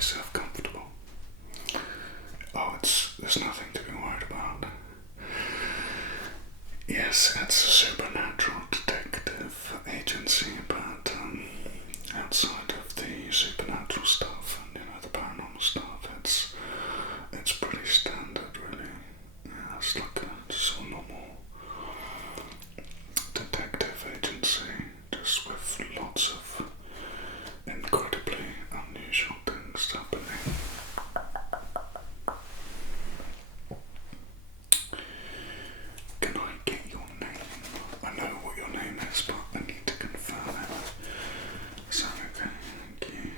yourself comfortable. Oh, there's nothing to be worried about. Yes, it's a supernatural detective agency, but outside of the supernatural stuff and the paranormal stuff, it's pretty standard, really. Yeah, it's like a sort of normal detective agency, just with lots of incredibly unusual things happening. Can I get your name? I know what your name is, but I need to confirm it. Is that okay? Thank you.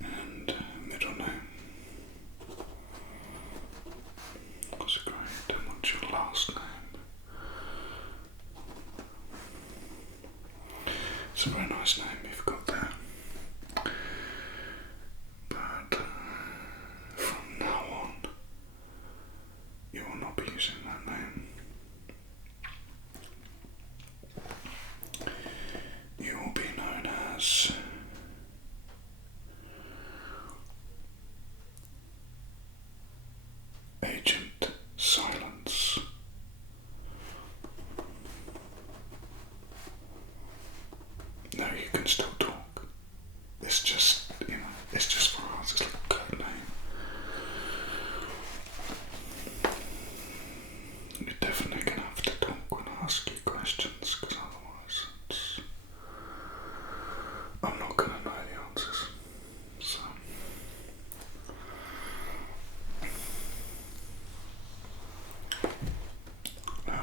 And middle name. That's great. And what's your last name? It's a very nice name you've got there. But from now on, you will not be using that name. You will be known as Agent Silence. No, you can still talk. It's just, it's just for us, it's like a code name. You're definitely going to have to talk when I ask you questions, because otherwise I'm not going to know the answers. So,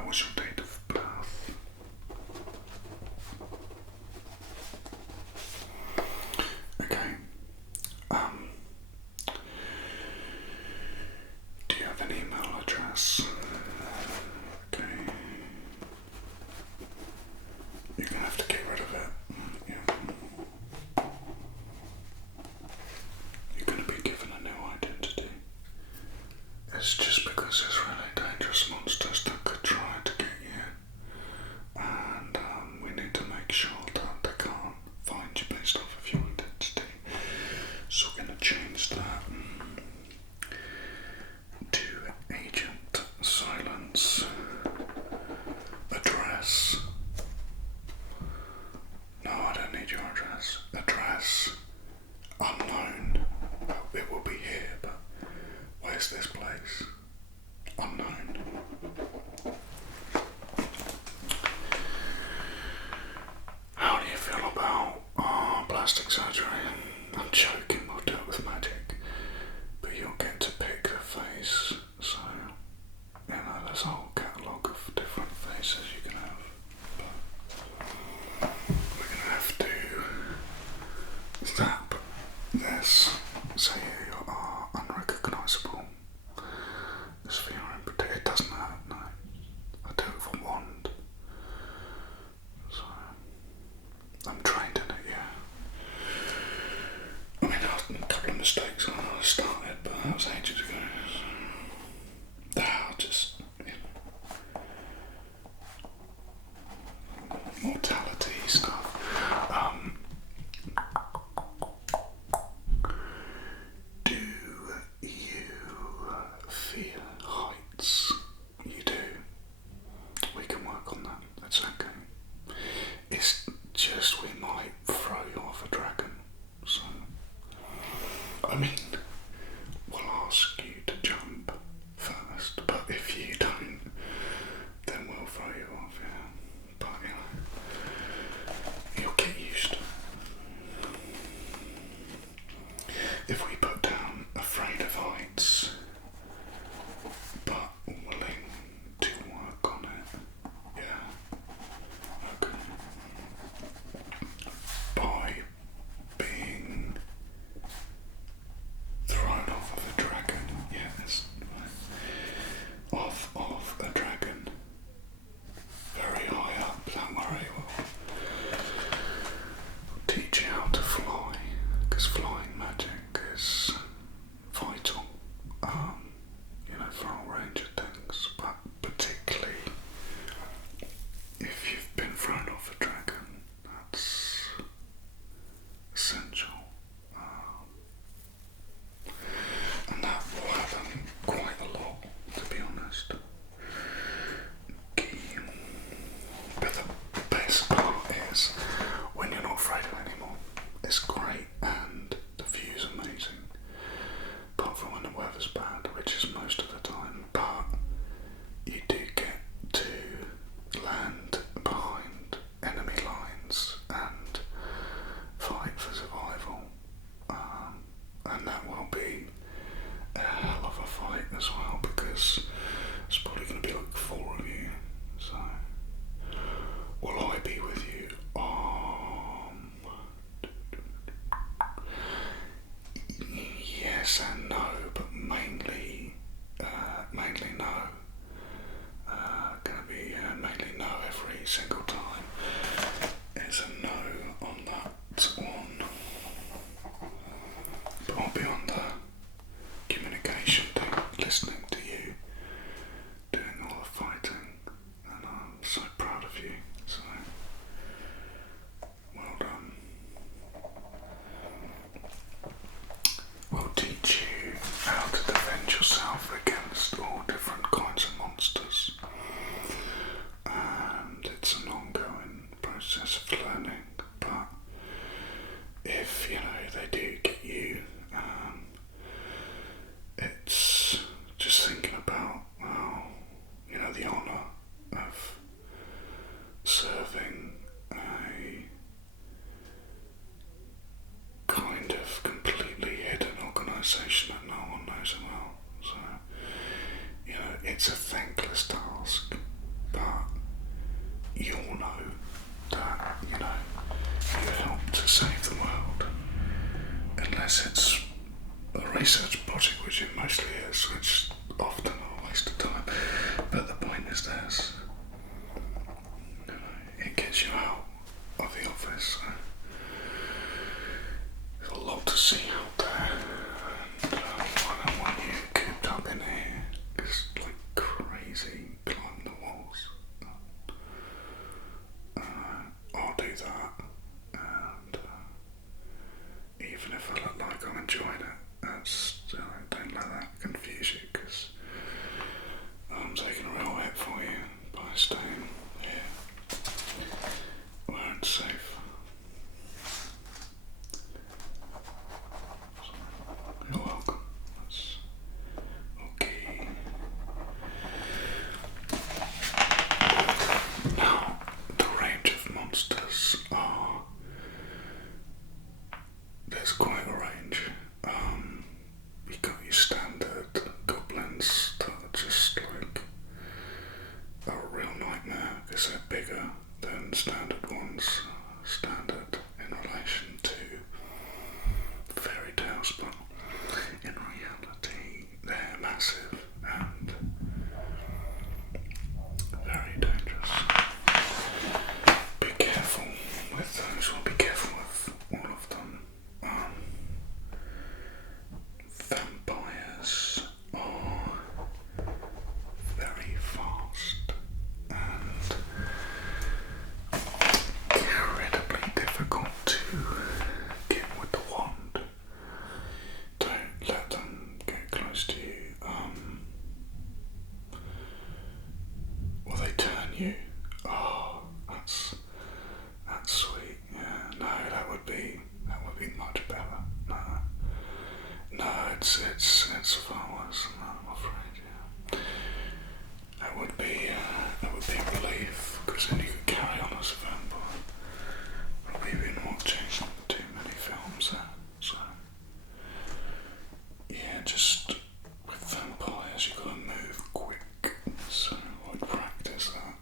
what's your date of birth? Okay. Do you have an email address? Okay. You're gonna have to get rid of it. Yeah. You're gonna be given a new identity. It's just because there's really dangerous monsters that could try to get you. And we need to make sure that they can't find you based off of your identity. So we're going to change that to Agent Silence. Address. No, I don't need your address. Address. Unknown. It will be here, but where's this place? Unknown. How do you feel about plastic surgery? I'm joking, we'll do it with magic, but you'll get to pick the face, so, there's a whole catalogue of different faces you can have, but we're going to have to zap this, so you are unrecognisable. This for your every single time is a no on that one. But I'll be on the communication thing, listening to you, doing all the fighting, and I'm so proud of you, so well done. We'll teach you how to defend yourself against all different kinds of monsters, and it's an ongoing process of learning, but if they do get you, it's just thinking about the honour of serving a kind of completely hidden organisation that no one knows about. So, it's a thankless task, but you'll know that, you help to save the world. Unless it's a research project, which it mostly is, which often are a waste of time. But the point is this, it gets you out of the office. So there's a lot to see out there, and I don't want you cooped up in here, just like crazy, climbing the walls. I'll do that, and even if I look like I'm enjoying it, don't let that confuse you, because I'm taking a real hit for you by staying here where it's safe. You're welcome. That's okay. Now, the range of monsters there's quite a range. You got your standard goblins that are just like a real nightmare because they're bigger than standard ones. Standard in relation to fairy tales, but in reality they're massive and very dangerous. Be careful with those, or be careful with all of them. Vampires are very fast and incredibly difficult to get with the wand. Don't let them get close to you. Will they turn you? Oh, that's sweet. Yeah, no, that would be much better. No, it's far worse than that, I'm afraid. Yeah, that would be a relief, because then you could carry on as a vampire. Probably been watching too many films there, so yeah, just with vampires you gotta move quick, so I'd practice that.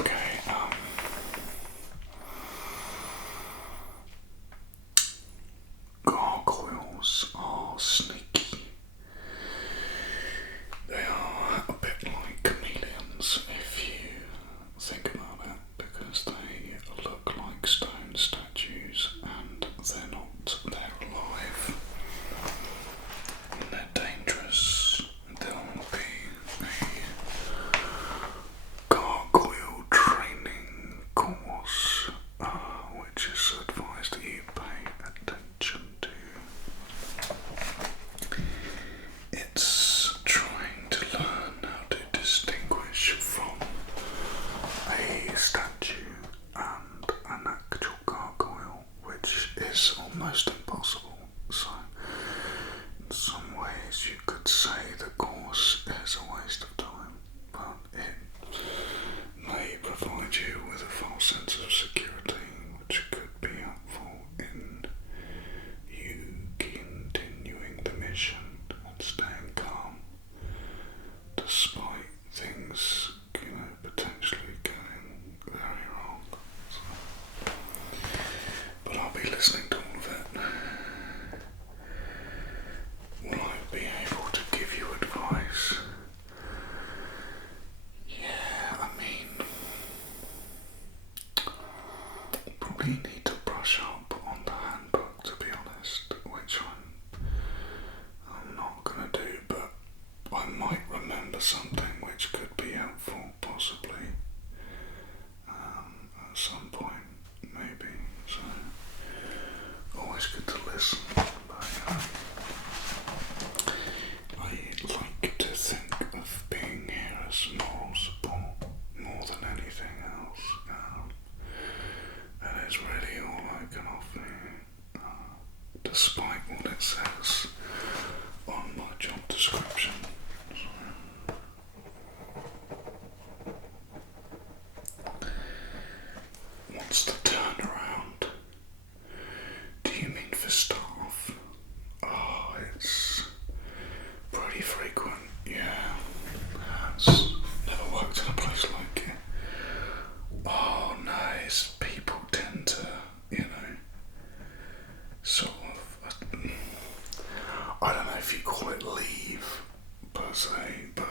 Okay, gargoyles are sneaky. They are a bit like chameleons if you think about it, because they look like stone statues and they're not, they're alive. And they're dangerous. There'll be a gargoyle training course, which is advised that you pay attention to. It's trying to learn how to distinguish from a statue and an actual gargoyle, which is almost impossible. So, in some ways, you could say the course is a waste of time, but it may provide you with a false sense of security, which could be helpful in you continuing the mission and staying calm despite things, potentially going very wrong. So, but I'll be listening to all of it. Will I be able what it says on my job description. What's the turnaround? Do you mean for staff? Oh, it's pretty frequent, yeah. It's never worked in a place like it. Oh no, it's people tend to, sort of, I don't know if you call it leave per se, but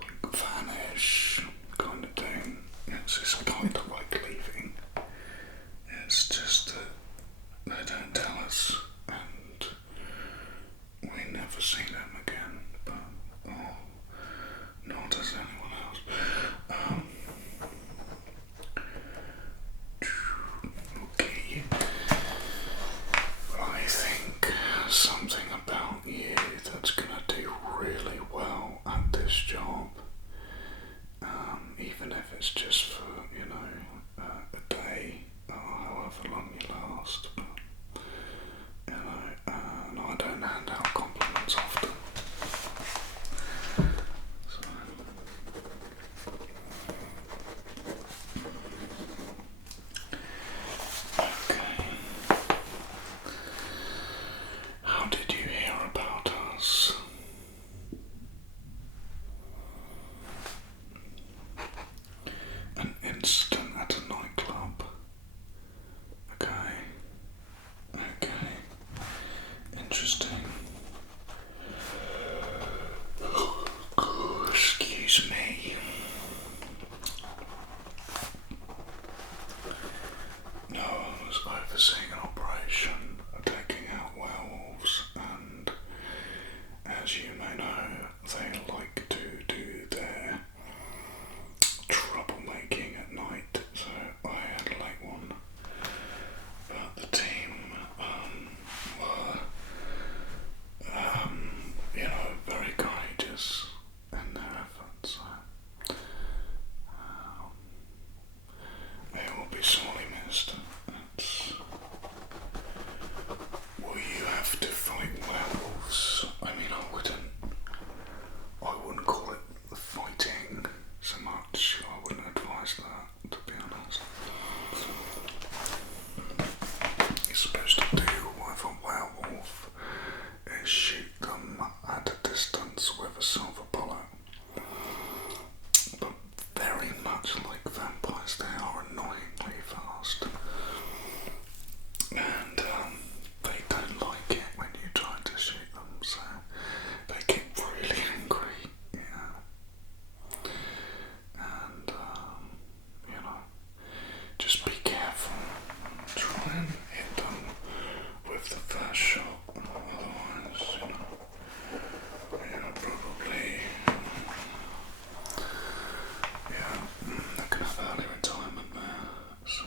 like vanish kind of thing. It's kind of like leaving. It's just that they don't tell us and we never see them again, but nor does anyone else. Okay. I think something about you that's gonna do really well at this job, even if it's just for, a day or however long you last, but, and I don't hand out compliments often. So. Okay. How did you hear about us? An incident at a nightclub. Okay. Interesting. Excuse me. No, I was overseeing an operation taking out werewolves, and as you may know, they like to do their troublemaking at night, so I had a late one. But the team were, very courageous in their efforts. So, they will be sorely missed. Will you have to fight werewolves? I mean, I wouldn't call it fighting so much. I wouldn't advise that, to be honest. You're supposed to do with a werewolf is shoot them at a distance with a silver bullet. But very much like vampires, they are annoyingly fast. And they don't like it when you try to shoot them, so they get really angry, And, just be careful. Try and hit them with the first shot, otherwise, you're probably, they can have early retirement there, so.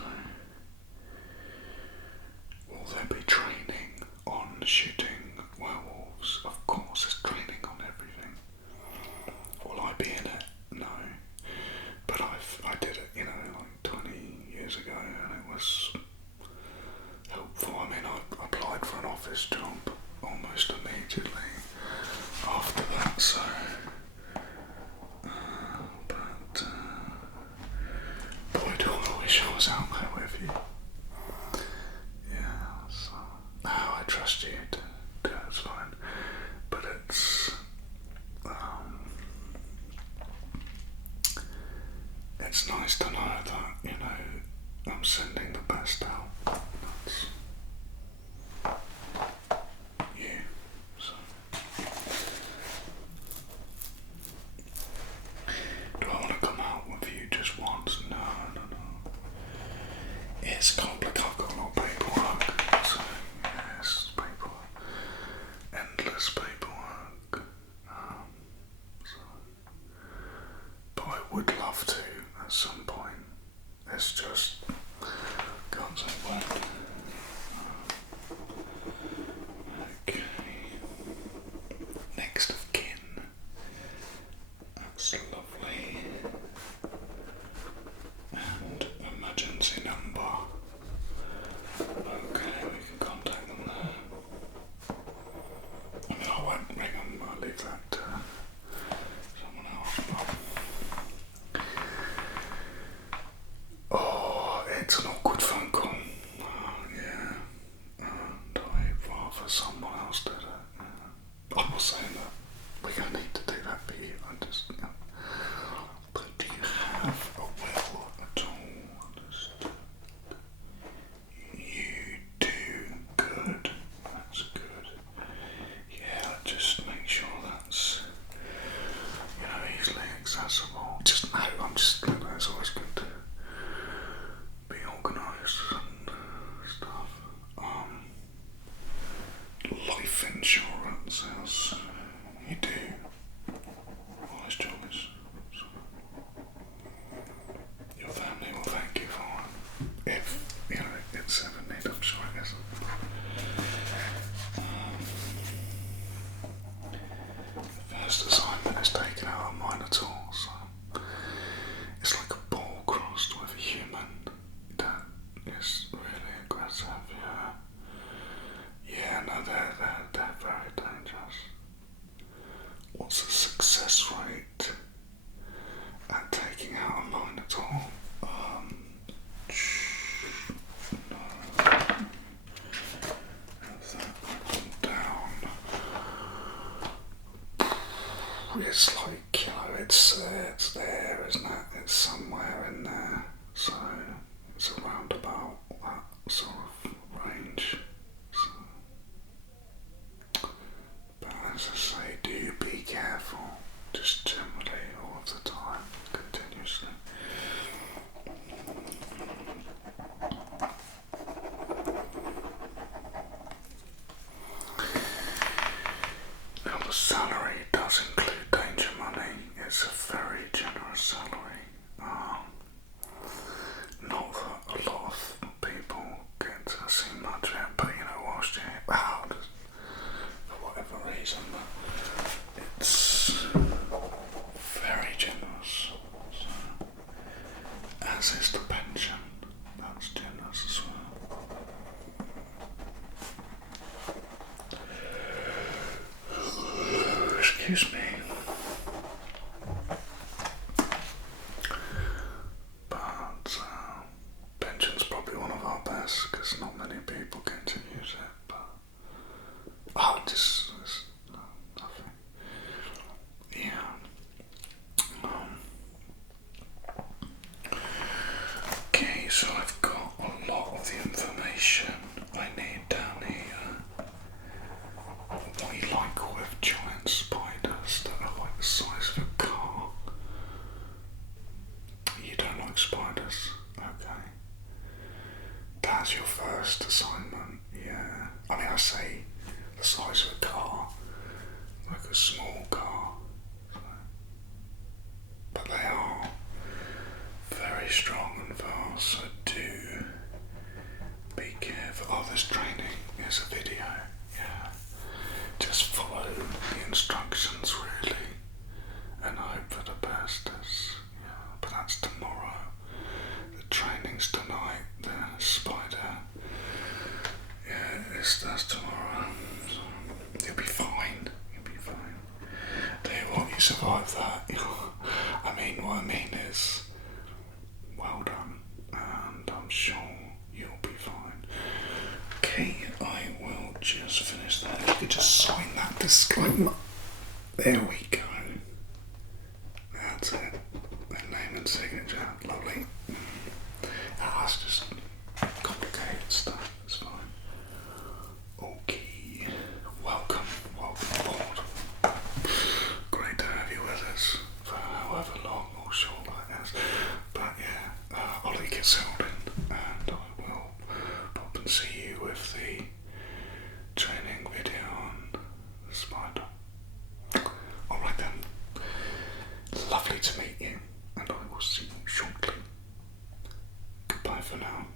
Will there be training on shooting werewolves? Of course, there's training on everything. Will I be in it? No. But I did it, like 20 years ago, and it was helpful. I mean, I applied for an office job almost immediately after that, so. Boy, do I wish I was out there with you. Yeah, so. No, I trust you to do it fine. But it's nice to know that, I'm sending the best out. That's you. So. Do I want to come out with you just once? No. It's complicated. I've got a lot of paperwork. So, yes, paperwork. rather someone else did it. Yeah. I'm not saying that we're going to need to do that for you. I just, you know. But do you have a will at all? You do. Good. That's good. Yeah, just make sure that's, you know, easily accessible. Just no, I'm just, you know, it's always good to be organised and stuff. Life insurance, as you do. Wise choice. So, your family will thank you for it. If, you know, it's ever needed, I'm sure it isn't. The first assignment is taken out of mine at all, so it's like a ball crossed with a human. That is really aggressive, yeah. Yeah, no, they're very dangerous. What's the success rate at taking out a mine at all? No. Have that written down. It's like, you know, it's there, isn't it? It's somewhere in there. So it's around about that sort of range. So, but as I say, do be careful. Just generally all of the time, continuously. Now the salary does include danger money. It's a very generous salary. Not that a lot of people get to see much of it, but you know, whilst you're out, for whatever reason, it's very generous. So, as is the pension, that's generous as well. Excuse me. But pension's probably one of our best because not many people get to use it. But just nothing. Yeah. Okay, so I've got a lot of the information I need down here. What you like with giant spiders that are like the size of a car? You don't like spiders? Okay. That's your first assignment, yeah. I mean, I say the size of a car, like a small car. So. But they are very strong and fast, so do be careful. Oh, there's training. There's a video, yeah. Just follow the instructions, really, and hope for the best. But that's tomorrow. The training's tonight. The spider, yeah, that's tomorrow. So you'll be fine. You'll be fine. Tell you what, you survived that. What I mean is, well done, and I'm sure you'll be fine. Okay, I will just finish that. If you could just sign that disclaimer. There we go. That's it. The name and signature. Lovely. That's just complicated stuff. It's fine. Okay. Welcome aboard. Great to have you with us for however long or short that is. But yeah, I'll let you get settled in, and I will pop and see you with the training video on the spider. Alright then. Lovely to meet you, and I will see you shortly. Goodbye for now.